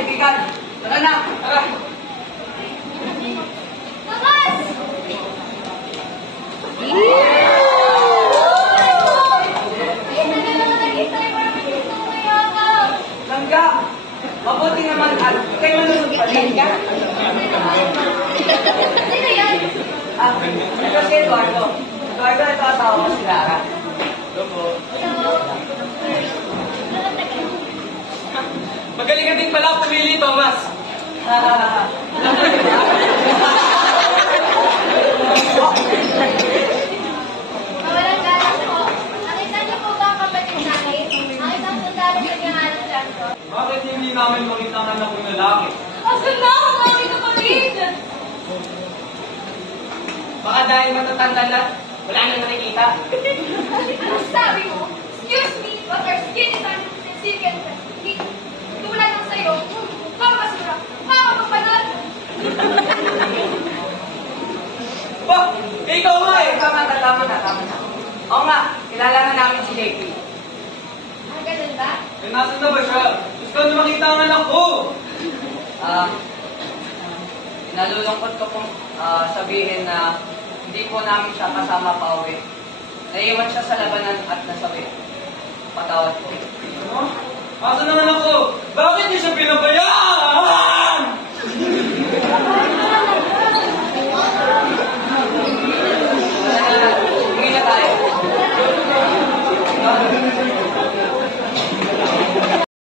kaibigan. Tara na. Tara. Labas! Langga, mabuti naman at ikay manunod pa rin. Sino yan? Ito si Eduardo. Eduardo, ito asawa ko si Lara. Magaling ka din pala pumili, Thomas. Mawalang galang po. Nakita niyo po ba ang kapatid namin? Ang isang sundalo sa pangalan dyan po. Bakit hindi namin makita ang anak kong lalaki? Asan na ang aking kapatid? Baka dahil matatanda na, wala nang nakikita. Ano sabi mo? Excuse me, but our skin is unsensitive and sensitive. Tulad ng sayo, makakasura, makakapanal. Ba, ikaw nga eh. Tama na. Oo nga, kilala na namin si JP. Ah, ganun ba? Eh, nasan na ba siya? Gusto ko na makita ang anak ko. Nalulungkot ko pong sabihin na hindi po namin siya kasama pa uwi. Naiwan siya sa labanan at nasawi. Patawad po. Ano? Asan ang anak ko? Bakit niyo siya pinabayaan?